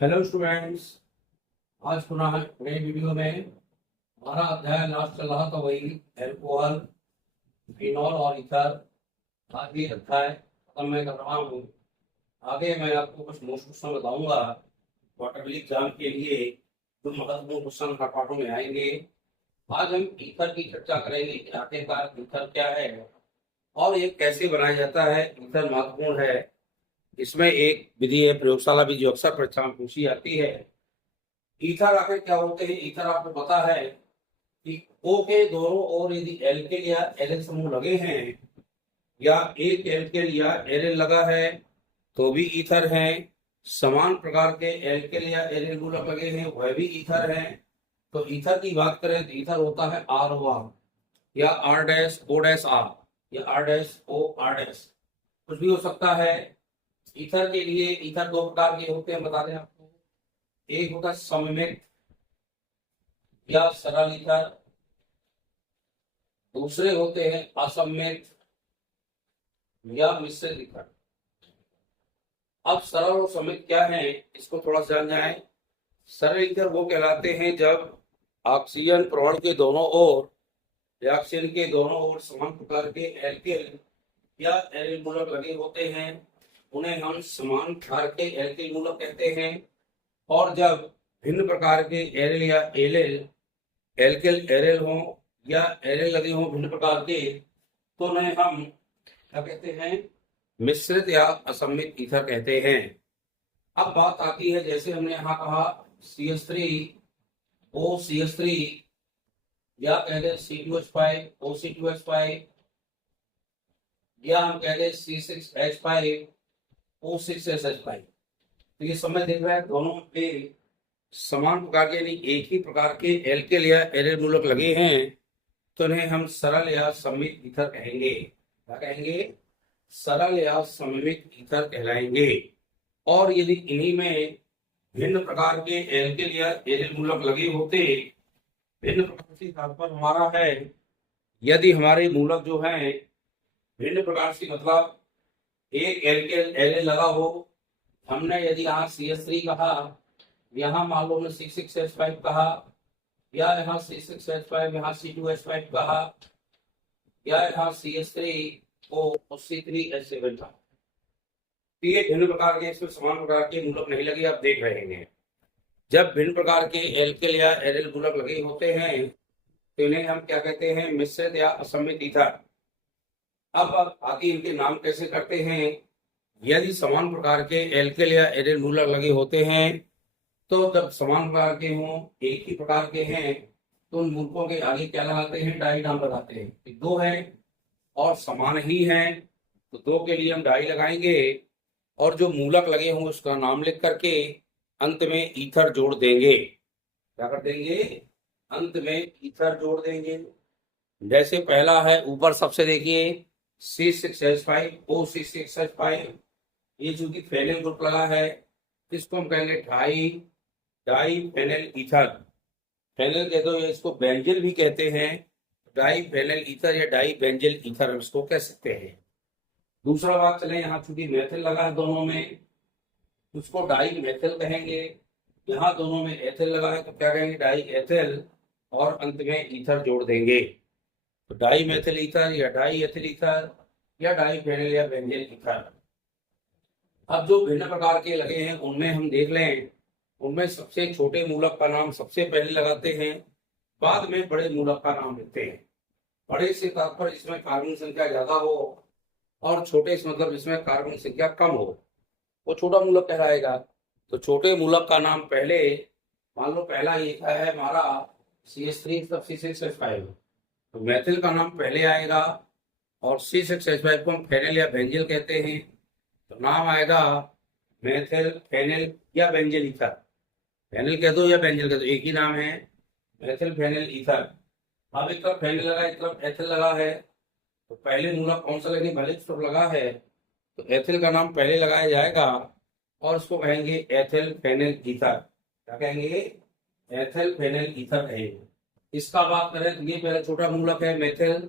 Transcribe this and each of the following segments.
Hello students. आज पुनः नए वीडियो में हमारा अध्याय लास्ट चल रहा था, वही एल्कोहल, फिनॉल और ईथर। आज भी अध्याय खत्म मैं कर रहा हूँ। आगे मैं आपको कुछ मोस्ट क्वेश्चन बताऊंगा क्वार्टरली एग्जाम के लिए, जो महत्वपूर्ण क्वेश्चन हर पार्टों में आएंगे। आज हम ईथर की चर्चा करेंगे कि आखिरकार ईथर क्या है और ये कैसे बनाया जाता है। ईथर महत्वपूर्ण है। इसमें एक विधि है, प्रयोगशाला विधि, जो अक्सर परीक्षा में पूछी जाती है। ईथर आखिर क्या होते हैं? ईथर आपको पता है कि O के दोनों ओर यदि एल्किल या एरिल समूह लगे हैं, या एक एल्किल या एरिल लगा है तो भी ईथर है। समान प्रकार के एल्किल या एरिल मूलक लगे हैं, वह भी ईथर है। तो ईथर की बात करें तो ईथर होता है आर ओ आर, या R dash O dash R, या R dash O R dash, कुछ भी हो सकता है। ईथर के लिए ईथर दो प्रकार के होते हैं, बता दें आपको। एक होता है सममित या सरल ईथर, दूसरे होते हैं असममित या मिश्रित ईथर। अब सरल और सममित क्या है, इसको थोड़ा जान जाए। सरल ईथर वो कहलाते हैं जब ऑक्सीजन परमाणु के दोनों ओर रिएक्शन के दोनों ओर समान प्रकार के एल्किल या एरिल मूलक लगे होते हैं, उन्हें हम समान प्रकार के एल्किल मूलक कहते हैं। और जब भिन्न प्रकार के एरिल या एलिल, एल्किल एरिल हो या एरिल लगे हों भिन्न प्रकार के, तो उन्हें हम क्या कहते हैं? मिश्रित या असममित ईथर कहते हैं। अब बात आती है, जैसे हमने यहाँ कहा CH3 OCH3, या कह दें C2H5 OC2H5, या हम कह दें C6H5 O6SH5। तो ये समझ देख रहे हैं, दोनों पे समान प्रकार के यानी एक ही प्रकार के एल्किल या एरिल मूलक लगे हैं, तो इन्हें हम सरल या सममित ईथर कहेंगे। क्या कहेंगे? सरल या सममित ईथर कहलाएंगे। और यदि इन्हीं में भिन्न प्रकार के एल्किल या एरिल मूलक लगे होते, भिन्न प्रकार से तात्पर्य हमारा है यदि हमारे मूलक जो हैं भिन्न प्रकार से, मतलब एक एल्किल एरिल लगा हो, हमने यदि यहाँ CH3 कहा, यहाँ मान लो हमने C6H5 कहा, या यहाँ C6H5 यहाँ C2H5 कहा, या यहाँ CH3 को C3H7 कहा। ये भिन्न प्रकार के, इसमें समान प्रकार के मूलक नहीं लगे, आप देख रहे हैं। जब भिन्न प्रकार के एल्किल या एरिल मूलक लगे होते हैं तो इन्हें हम क्या कहते हैं? मिश्रित या असममित ईथर। अब आगे इनके नाम कैसे करते हैं? यदि समान प्रकार के एल्किल या एरिल मूलक लगे होते हैं, तो जब समान प्रकार के हों, एक ही प्रकार के हैं, तो उन मूलकों के आगे क्या लगाते हैं? डाई नाम लगाते हैं। दो है और समान ही हैं, तो दो के लिए हम डाई लगाएंगे, और जो मूलक लगे हों उसका नाम लिख करके अंत में ईथर जोड़ देंगे। क्या कर देंगे? अंत में ईथर जोड़ देंगे। जैसे पहला है, ऊपर सबसे देखिए C6H5 OC6H5, ये चूंकि फेनिल ग्रुप लगा है, इसको हम कहेंगे डाई फेनिल ईथर। फेनिल कहते हो, इसको बेंजिल भी कहते हैं। डाई फेनिल ईथर या डाई बेंजिल ईथर हम इसको कह सकते हैं। दूसरा बात चले, यहाँ चूंकि मेथिल लगा है दोनों में, उसको डाई मेथिल कहेंगे। यहाँ दोनों में एथिल लगा है तो क्या कहेंगे? डाई एथिल, और अंत में ईथर जोड़ देंगे। तो डाई मेथिल ईथर या डाई एथिल ईथर या डाई फेनिल या बेंजिल ईथर। अब जो भिन्न प्रकार के लगे हैं उनमें हम देख लें, उनमें सबसे छोटे मूलक का नाम सबसे पहले लगाते हैं, बाद में बड़े मूलक का नाम लिखते हैं। बड़े से तात्पर्य इसमें कार्बन संख्या ज्यादा हो, और छोटे से मतलब इसमें कार्बन संख्या कम हो, वो छोटा मूलक कहलाएगा। तो छोटे मूलक का नाम पहले, मान लो पहला ये है हमारा CH3 C6H5, तो मेथिल का नाम पहले आएगा, और C6H5 को हम फेनिल या बेंजिल कहते हैं, तो नाम आएगा मेथिल फेनिल या बेंजिल ईथर। फेनिल कह दो या बेंजिल कह दो, एक ही नाम है, मेथिल फेनिल ईथर। अब एक तरफ फेनिल लगा, एक तरफ एथिल लगा है, तो पहले मूलक कौन सा लगेगा? भले तरफ लगा है तो एथिल का नाम पहले लगाया जाएगा, और उसको कहेंगे एथिल फेनिल ईथर। क्या कहेंगे? एथिल फेनिल ईथर कहेंगे। इसका बात करें तो ये पहले छोटा मूलक है मेथिल,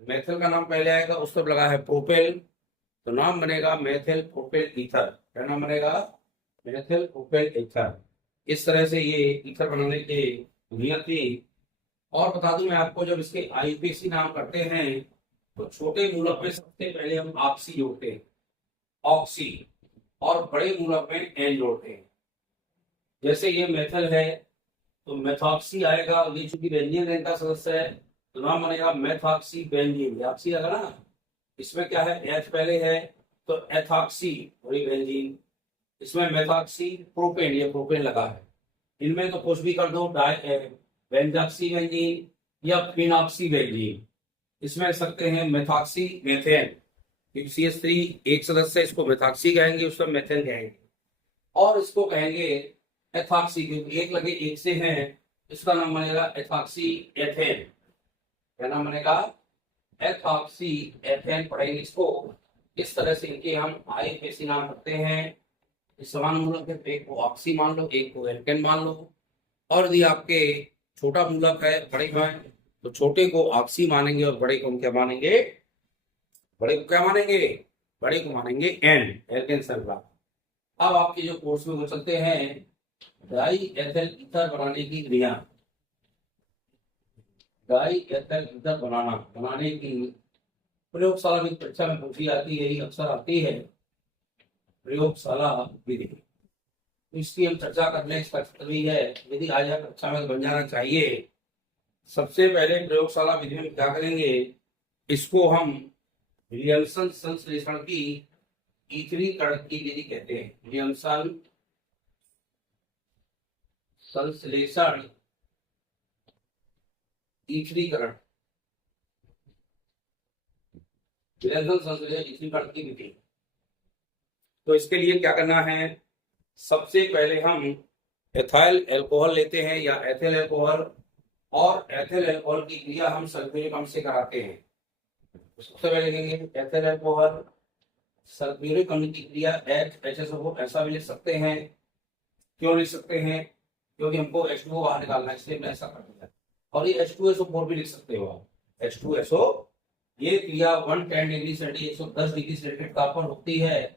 मेथिल का नाम पहले आएगा, उस पर लगा है प्रोपेल, तो नाम बनेगा मेथिल प्रोपेल ईथर। क्या नाम बनेगा? Methyl propane ether. इस तरह से ये ईथर बनाने के विधियां थी। और बता दूं मैं आपको, जब इसके आईपीसी नाम करते हैं तो छोटे मूलक में सबसे पहले हम ऑक्सी जोड़ते हैं, ऑक्सी, और बड़े मूलक में एन जोड़ते हैं। जैसे ये मेथल है तो मेथॉक्सी आएगा, ये चूंकि बेंजीन रैंक का सदस्य है तो नाम बनेगा मेथॉक्सी बेंजीन, ऑक्सी लगा ना। इसमें क्या है, एच पहले है तो एथॉक्सी वही बेंजीन, इसमें मेथॉक्सी प्रोपेन, ये प्रोपेन लगा है। इनमें तो कुछ भी कर दो, डाई बेंजॉक्सी बेंजीन या फिनॉक्सी बेंजीन। इसमें सकते हैं मेथॉक्सी मेथेन, CH3 एक सदस्य, इसको मेथॉक्सी कहेंगे, उसको मेथेन कहेंगे। और इसको कहेंगे एथॉक्सी, क्योंकि एक लगे एक से है, इसका नाम बनेगा एथॉक्सी एथेन। क्या नाम बनेगा, एथॉक्सी एथेन पढ़ेंगे इसको। इस तरह से इनके हम आईपीसी नाम रखते हैं। इस समान मूलक है, एक को ऑक्सी मान लो, एक को एल्केन मान लो। और यदि आपके छोटा मूलक है, बड़े में, तो छोटे को ऑक्सी मानेंगे और बड़े को हम क्या मानेंगे, बड़े को क्या मानेंगे, बड़े को मानेंगे एन, एल्केन सल्फर। अब आपके जो कोर्स में वो चलते हैं डाई एथिल ईथर बनाने की क्रिया, डाई एथिल ईथर बनाने की प्रयोगशाला में परीक्षा में पूछी जाती है, अक्सर आती है प्रयोगशाला विधि। तो इसकी हम चर्चा कर लें, इसका क्षेत्र भी है, यदि आज कक्षा में बन जाना चाहिए। सबसे पहले प्रयोगशाला विधि में क्या करेंगे, इसको हम विलियमसन संश्लेषण की ईथरीकरण की विधि कहते हैं। विलियमसन संश्लेषण ईथरीकरण, विलियमसन संश्लेषण ईथरीकरण की विधि। तो इसके लिए क्या करना है, सबसे पहले हम एथाइल अल्कोहल लेते हैं या एथिल अल्कोहल, और एथिल अल्कोहल की क्रिया हम सल्फ्यूरिक अम्ल से कराते हैं। सबसे पहले लिखेंगे एथिल अल्कोहल, सल्फ्यूरिक अम्ल की क्रिया HHSO, ऐसा भी लिख सकते हैं। क्यों लिख सकते हैं, क्योंकि हमको H2O बाहर निकालना है, इसलिए मैं ऐसा कर दिया। और ये H2SO4 भी लिख सकते हो आप, H2SO। ये क्रिया 110 डिग्री सेंटीग्रेड 110 डिग्री सेंटीग्रेड ताप पर होती है,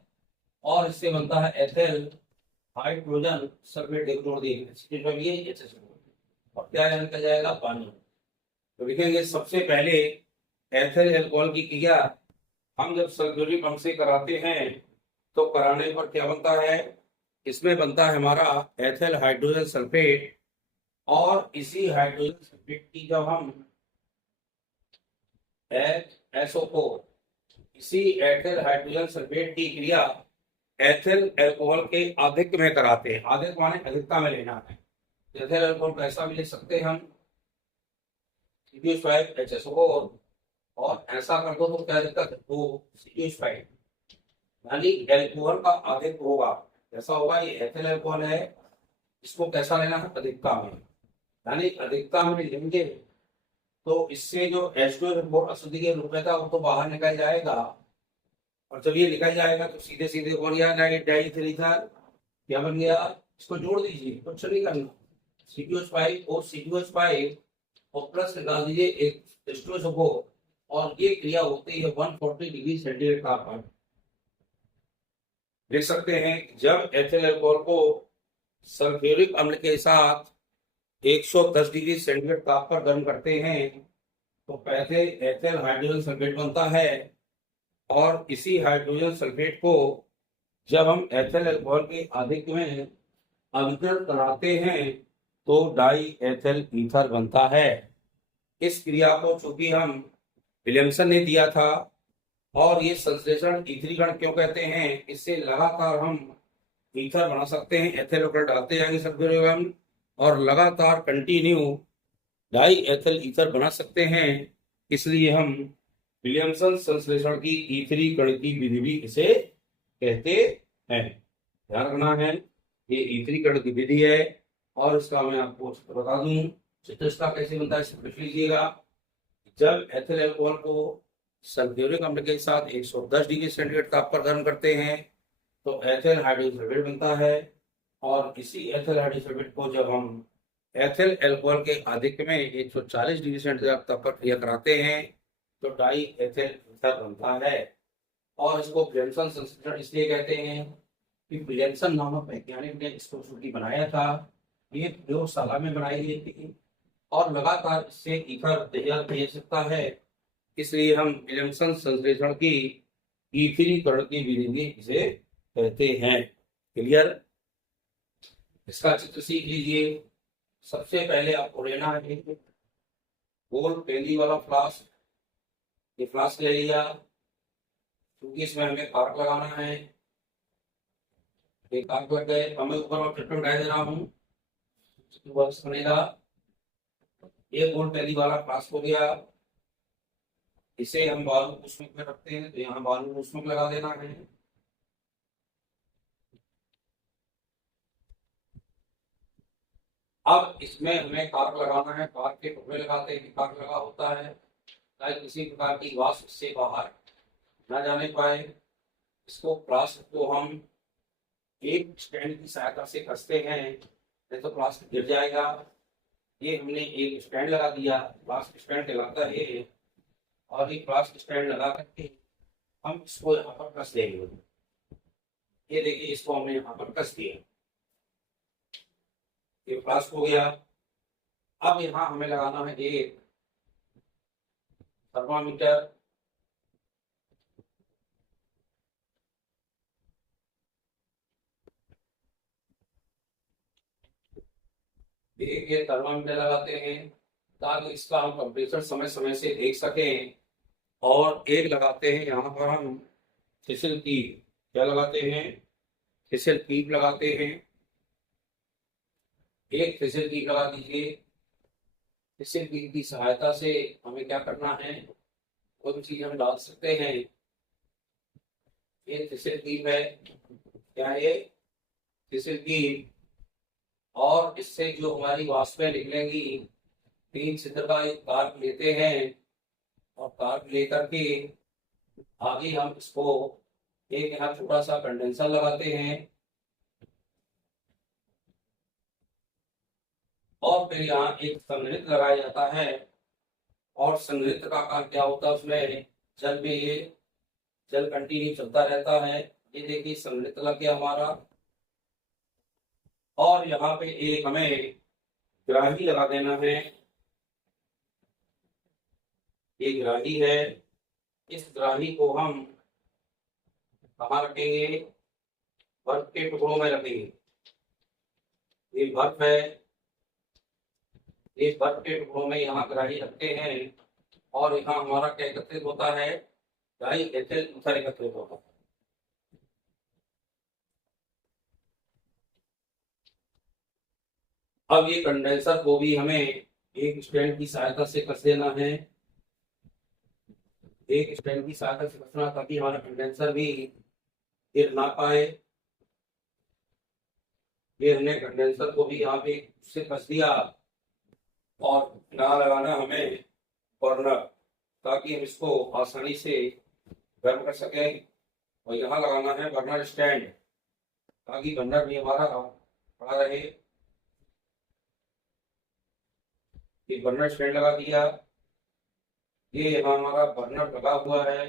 और इससे बनता है एथिल हाइड्रोजन सल्फेट, एक जोड़ दिए HCl, और क्या निकल जाएगा, पानी। तो लिखेंगे सबसे पहले एथिल अल्कोहल की क्रिया हम जब सल्फ्यूरिक अम्ल से कराते हैं तो कराने पर क्या बनता है, इसमें बनता है हमारा एथिल हाइड्रोजन सल्फेट। और इसी हाइड्रोजन सल्फेट की जब हम HSO4, इसी एथिल हाइड्रोजन सल्फेट की क्रिया एथिल अल्कोहल के आधिक्य में कराते हैं। आधिक्य माने अधिकता में लेना है। एथिल अल्कोहल को ऐसा भी लिख सकते हैं हम CH5HSO4, और ऐसा कर दो तो क्या दिक्कत है, वो CH5, यानी एल्कोहल का अधिक होगा। कैसा होगा, ये एथिल अल्कोहल है, इसको कैसा लेना है, अधिकता में, यानी अधिकता में लेंगे तो इससे जो H2SO4 अशुद्धि के रूप में था वो तो बाहर निकल जाएगा। और जब ये निकल जाएगा तो सीधे सीधे कौन गया, डाइथिल ईथर, क्या बन गया, इसको जोड़ दीजिए, कुछ नहीं करना, CH5 और CH5 और प्लस निकाल दीजिए एक H2SO4, और ये क्रिया होती है 140 डिग्री सेंटीग्रेड ताप पर। देख सकते हैं जब एथिल अल्कोहल को सल्फ्यूरिक अम्ल के साथ 110 डिग्री सेंटीग्रेड ताप पर गर्म करते हैं तो पहले एथिल हाइड्रोजन सल्फेट बनता है, और इसी हाइड्रोजन सल्फेट को जब हम एथिल अल्कोहल के आधिक्य में अभिकरण कराते हैं तो डाई एथिल ईथर बनता है। इस क्रिया को चूंकि हम विलियमसन ने दिया था, और ये संश्लेषण ईथरीकरण क्यों कहते हैं, इससे लगातार हम ईथर बना सकते हैं, एथिल अल्कोहल डालते जाएंगे सल्फ्यूरिक अम्ल, और लगातार कंटिन्यू डाई एथिल ईथर बना सकते हैं। इसलिए हम विलियमसन संश्लेषण की ईथरीकरण की विधि भी इसे कहते हैं। ध्यान रखना है, ये ईथरीकरण की विधि है, और इसका मैं आपको बता दूं चित्र इसका कैसे बनता है, इसे लिख लीजिएगा। जब एथिल अल्कोहल को सल्फ्यूरिक अम्ल के साथ 110 डिग्री सेंटीग्रेड ताप पर गर्म करते हैं तो एथिल हाइड्रोजन सल्फेट बनता है, और इसी एथिल हाइड्रोजन सल्फेट को जब हम एथिल अल्कोहल के आधिक्य में 140 डिग्री सेंटीग्रेड ताप पर क्रिया कराते हैं तो डाई एथिल ईथर बनता है। और इसको विलियमसन संश्लेषण इसलिए कहते हैं कि विलियमसन नामक वैज्ञानिक ने इसको स्टडी बनाया था। ये प्रयोगशाला में बनाई गई थी और लगातार इससे ईथर तैयार किया जा सकता है, इसलिए हम विलियमसन संश्लेषण की ईथरीकरण की विधि भी इसे कहते हैं। क्लियर? इसका चित्र सीख लीजिए। सबसे पहले आपको लेना है गोल पेंदी वाला फ्लास्क। ये फ्लास्क ले लिया, क्योंकि इसमें हमें कॉर्क लगाना है। ये कॉर्क लग गए, हमें ऊपर मैं फिल्टर डाल दे रहा हूँ, वर्क बनेगा। ये गोल पेंदी वाला फ्लास्क हो गया। इसे हम बालू उष्मक में रखते हैं, तो यहाँ बालू उष्मक लगा देना है। अब इसमें हमें कॉर्क लगाना है। कॉर्क के टुकड़े लगाते हैं, कॉर्क लगा होता है ताकि किसी प्रकार की वाष्प इससे बाहर न जाने पाए। इसको फ्लास्क को हम एक स्टैंड की सहायता से कसते हैं, नहीं तो फ्लास्क गिर जाएगा। ये हमने एक स्टैंड लगा दिया, फ्लास्क स्टैंड कहलाता है ये। और ये फ्लास्क स्टैंड लगा करके हम इसको यहाँ पर कस देंगे। ये देखिए, इसको हमने यहाँ पर कस दिया। ये फ्लास्क हो गया। अब यहाँ हमें लगाना है एक थर्मामीटर। एक ये थर्मामीटर लगाते हैं ताकि इसका हम टेम्परेचर समय समय से देख सकें। और एक लगाते हैं यहाँ पर हम फिसल कीप। क्या लगाते हैं? फिसल कीप लगाते हैं। एक फिसल कीप लगा दीजिए। फिसल कीप की सहायता से हमें क्या करना है, कोई भी चीज हम डाल सकते हैं। ये फिसल कीप है। क्या है? फिसल कीप। और इससे जो हमारी वाष्पें निकलेंगी, 3 छिद्र का एक कार्क लेते हैं और कार्क लेकर के आगे हम इसको एक यहाँ छोटा सा कंडेंसर लगाते हैं। और फिर यहाँ एक संघनित्र लगाया जाता है। और संघनित्र का काम क्या होता है, उसमें जल में ये जल कंटिन्यू चलता रहता है। ये देखिए, संघनित्र लग गया हमारा। और यहाँ पे एक हमें ग्राही लगा देना है। ये ग्राही है। इस ग्राही को हम कहाँ रखेंगे? बर्फ के टुकड़ों में रखेंगे। ये बर्फ है। ये बर्फ के टुकड़ों में यहाँ ग्राही रखते हैं और यहाँ हमारा क्या एकत्रित होता है? ग्राही ईथर एकत्रित होता है। अब ये कंडेंसर को भी हमें एक स्टैंड की सहायता से कस देना है। एक स्टैंड की सहायता से कसना ताकि हमारा कंडेंसर भी गिर ना पाए। ये हमने कंडेंसर को भी यहाँ पे से कस दिया। और यहाँ लगाना हमें बर्नर, ताकि हम इसको आसानी से गर्म कर सकें। और यहाँ लगाना है बर्नर स्टैंड, ताकि बर्नर भी हमारा खड़ा रहे। ये बर्नर स्टैंड लगा दिया। ये यहाँ हमारा बर्नर लगा हुआ है।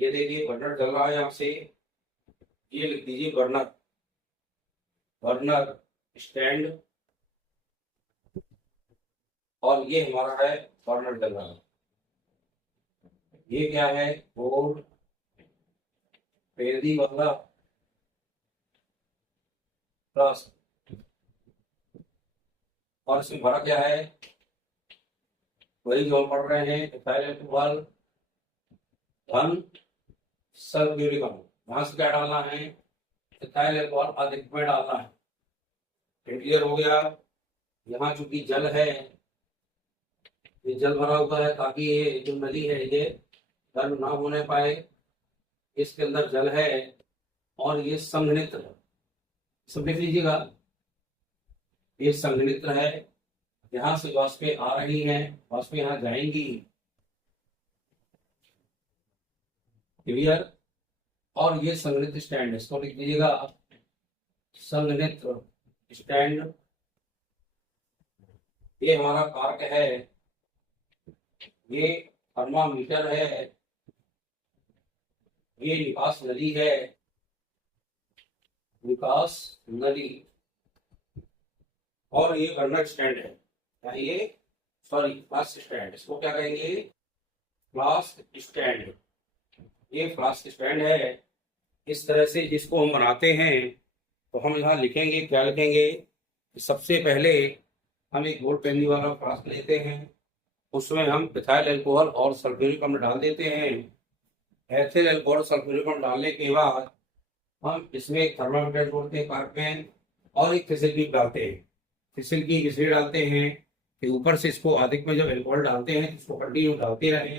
ये देखिए, बर्नर जल रहा है यहाँ से। ये लिख दीजिए बर्नर, बर्नर स्टैंड। और ये हमारा है बर्नर जल रहा है। ये क्या है? गोल पेंदी वाला फ्लास्क। और इसमें भरा क्या है? वही जो हम पढ़ रहे हैं, इथाइल धन सल्फ्यूरिक। वहां से क्या डालना है? इथाइल अल्कोहल अधिक में डालना है। क्लियर हो गया? यहाँ चूंकि जल है, ये जल भरा हुआ है, ताकि ये जो नदी है ये गर्म ना होने पाए। इसके अंदर जल है और ये संघनित्र, सब लिख लीजिएगा। ये संघनित्र है। यहाँ से वाष्पें आ रही हैं, वाष्पें यहाँ जाएंगी। क्लियर? और ये संघनित्र स्टैंड, इसको लिख दीजिएगा संघनित्र स्टैंड। ये हमारा कार्क है। ये थर्मामीटर है। ये निकास नली है। विकास नली, और ये बर्नर स्टैंड है, या ये सॉरी फ्लास्क स्टैंड, इसको क्या कहेंगे, फ्लास्क स्टैंड। ये फ्लास्क स्टैंड है। इस तरह से जिसको हम बनाते हैं तो हम यहाँ लिखेंगे, क्या लिखेंगे, सबसे पहले हम एक गोल पेंदी वाला फ्लास्क लेते हैं, उसमें हम इथाइल अल्कोहल और सल्फ्यूरिक अम्ल डाल देते हैं। एथिल अल्कोहल सल्फ्यूरिक अम्ल डालने के बाद हम इसमें एक थर्मामीटर जोड़ते हैं कारपेन, और एक फिसिल की डालते हैं। फिसिल की इसलिए डालते हैं कि ऊपर से इसको अधिक में जब अल्कोहल डालते हैं इसको कंटिन्यू डालते रहें।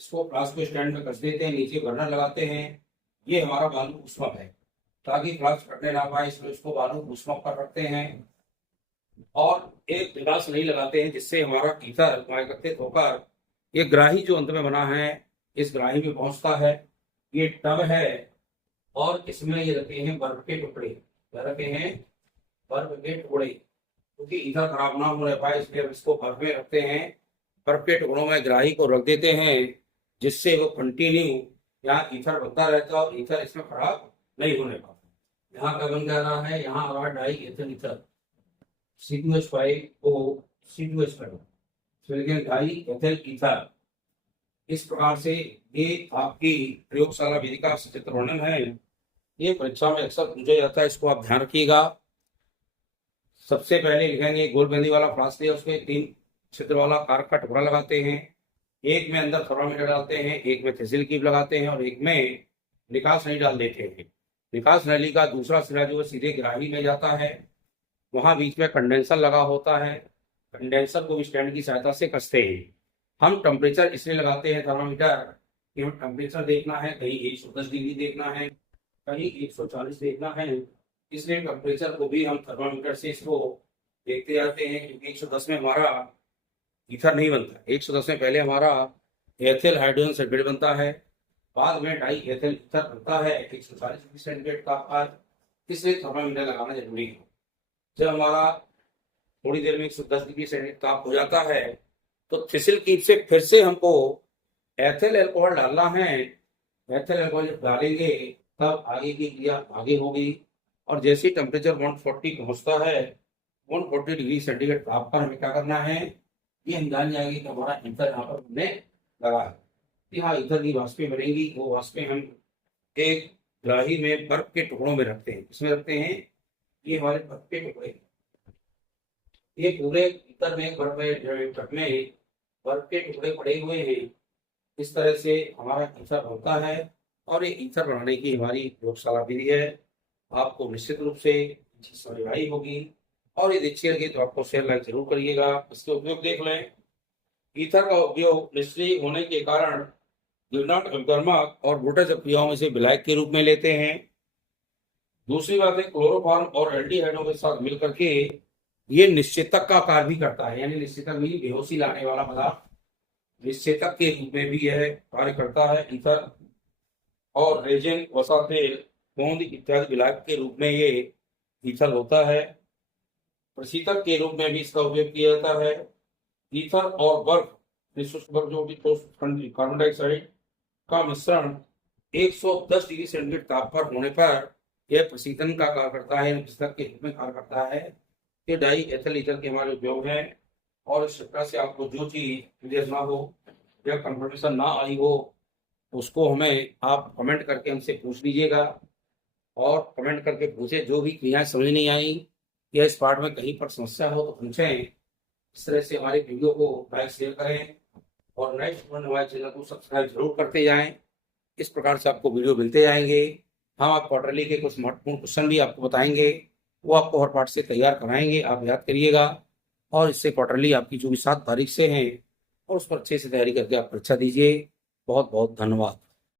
इसको फ्लास्क को स्टैंड में कस देते हैं, नीचे बर्नर लगाते हैं। ये हमारा बालू ऊष्मक है, ताकि फ्लास्क फटने ना पाए इसलिए इसको बालू ऊष्मक पर रखते हैं, और एक गिलास नहीं लगाते हैं, जिससे हमारा ईथर एकत्रित होकर ये ग्राही जो अंत में बना है इस ग्राही में पहुंचता है। ये टब है, और इसमें ये रखे हैं बर्फ के टुकड़े, क्या रखे हैं, बर्फ के टुकड़े, क्योंकि ईथर खराब ना हो पाए इसलिए हम इसको बर्फ में रखते हैं। बर्फ के टुकड़ों में ग्राही को रख देते हैं, जिससे वो कंटिन्यू यहाँ ईथर बनता रहता है और ईथर इसमें खराब नहीं होने पाता। यहाँ का बन जा रहा है, यहाँ आ रहा die ethyl ether C2H5O C2H5, die ethyl ether. इस प्रकार से ये आपकी प्रयोगशाला विधि का सचित्र वर्णन है। ये परीक्षा में अक्सर पूछा जाता है, इसको आप ध्यान रखिएगा। सबसे पहले लिखेंगे गोलबंदी वाला फ्लास्क है, उसमें 3 छिद्र वाला कारक का टुकड़ा लगाते हैं, एक में अंदर थर्मामीटर डालते हैं, एक में फिसिल कीप लगाते हैं, और एक में निकास नली डाल देते हैं। निकास नली का दूसरा सिरा जो है सीधे ग्राही में जाता है, वहां बीच में कंडेंसर लगा होता है। कंडेंसर को भी स्टैंड की सहायता से कसते हैं। हम टेम्परेचर इसलिए लगाते हैं थर्मामीटर कि हमें टेम्परेचर देखना है, कहीं 110 डिग्री देखना है, कहीं 140 देखना है, इसलिए टेम्परेचर को भी हम थर्मामीटर से इसको देखते जाते हैं, क्योंकि 110 में हमारा ईथर नहीं बनता। 110 में पहले हमारा एथिल हाइड्रोजन सल्फेट बनता है, बाद में डाई एथिल ईथर बनता है 140 डिग्री सेंटीग्रेड तापमान, इसलिए थर्मामीटर लगाना जरूरी है। जब हमारा थोड़ी देर में 110 डिग्री सेंटीग्रेड ताप हो जाता है तो फिसिल कीप से फिर से हमको एथिल अल्कोहल डालना है। एथिल अल्कोहल जब डालेंगे तब आगे की क्रिया आगे होगी, और जैसे टेम्परेचर 140 पहुंचता है, 140 डिग्री सेंटीग्रेड तापमान हमें क्या करना है, ये हम जान जाएंगे कि हमारा ईथर यहाँ पर बनने लगा है। यहाँ ईथर की वाष्पें बनेंगी, वो वाष्पें हम एक ग्राही में बर्फ के टुकड़ों में रखते हैं। इसमें रखते हैं, ये हमारे बर्फ के टुकड़े, ये पूरे ईथर में बर्फ में बर्फ के टुकड़े पड़े हुए हैं। इस तरह से हमारा ईथर बनता है, और ये ईथर बनाने की हमारी प्रयोगशाला विधि है। आपको निश्चित रूप से समझ आई होगी, और यदि अच्छी लगे तो आपको शेयर लाइक जरूर करिएगा। इसके उपयोग देख लें। ईथर का उपयोग निष्क्रिय होने के कारण गर्माक और वोल्टेज क्रियाओं में से विलायक के रूप में लेते हैं। दूसरी बात है, क्लोरोफॉर्म और एल्डिहाइडों के साथ मिलकर के ये निश्चेतक का कार्य भी करता है, यानी निश्चेतक भी बेहोशी लाने वाला पदार्थ निश्चेतक के रूप में भी यह कार्य करता है ईथर। और रेजिन, वसा तेल, गोंद इत्यादि विलायक के रूप में ये ईथर होता है। प्रशीतक के रूप में भी इसका उपयोग किया जाता है। ईथर और बर्फ जो भी कार्बन डाइऑक्साइड का मिश्रण 110 डिग्री सेंटीग्रेड तापमान होने पर यह प्रशीतन का कार्य करता है, प्रशीतक के रूप में कार्य करता है। ये डाई एथिल ईथर के हमारे उपयोग हैं। और इस प्रकार से आपको जो चीज क्लियर ना हो या कंफर्मेशन ना आई हो उसको हमें आप कमेंट करके हमसे पूछ लीजिएगा, और कमेंट करके पूछे जो भी क्रियाएं समझ नहीं आई या इस पार्ट में कहीं पर समस्या हो तो पूछें। इस तरह से हमारे वीडियो को लाइक शेयर करें, और नेक्स्ट हमारे चैनल को सब्सक्राइब जरूर करते जाएं। इस प्रकार से आपको वीडियो मिलते जाएंगे। हम आप क्वार्टरली के कुछ महत्वपूर्ण क्वेश्चन भी आपको बताएंगे, वो आपको हर पार्ट से तैयार कराएंगे, आप याद करिएगा। और इससे क्वार्टरली आपकी जो भी 7 तारीख से हैं, और उस पर अच्छे से तैयारी करके आप परीक्षा दीजिए। बहुत बहुत धन्यवाद।